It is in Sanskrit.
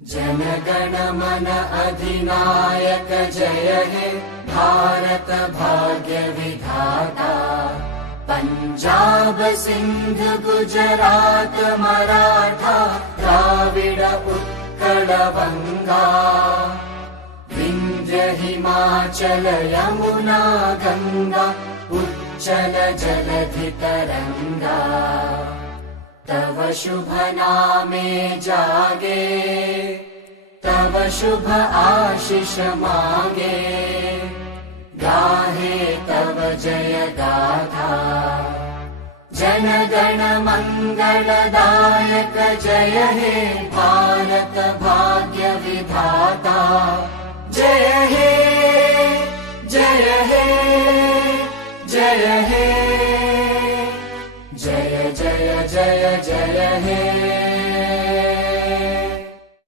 जनगण मन अधिनायक जय हे भारत भाग्य विधाता। पंजाब सिंध गुजरात मराठा द्राविड उत्कल बंगा। विंध्य हिमाचल यमुना गंगा उच्चल जलधि तरंगा। तव शुभ नामे जागे तव शुभ आशीष मागे। गाहे तव जय गाथा जनगण मंगलदायक जय हे भारत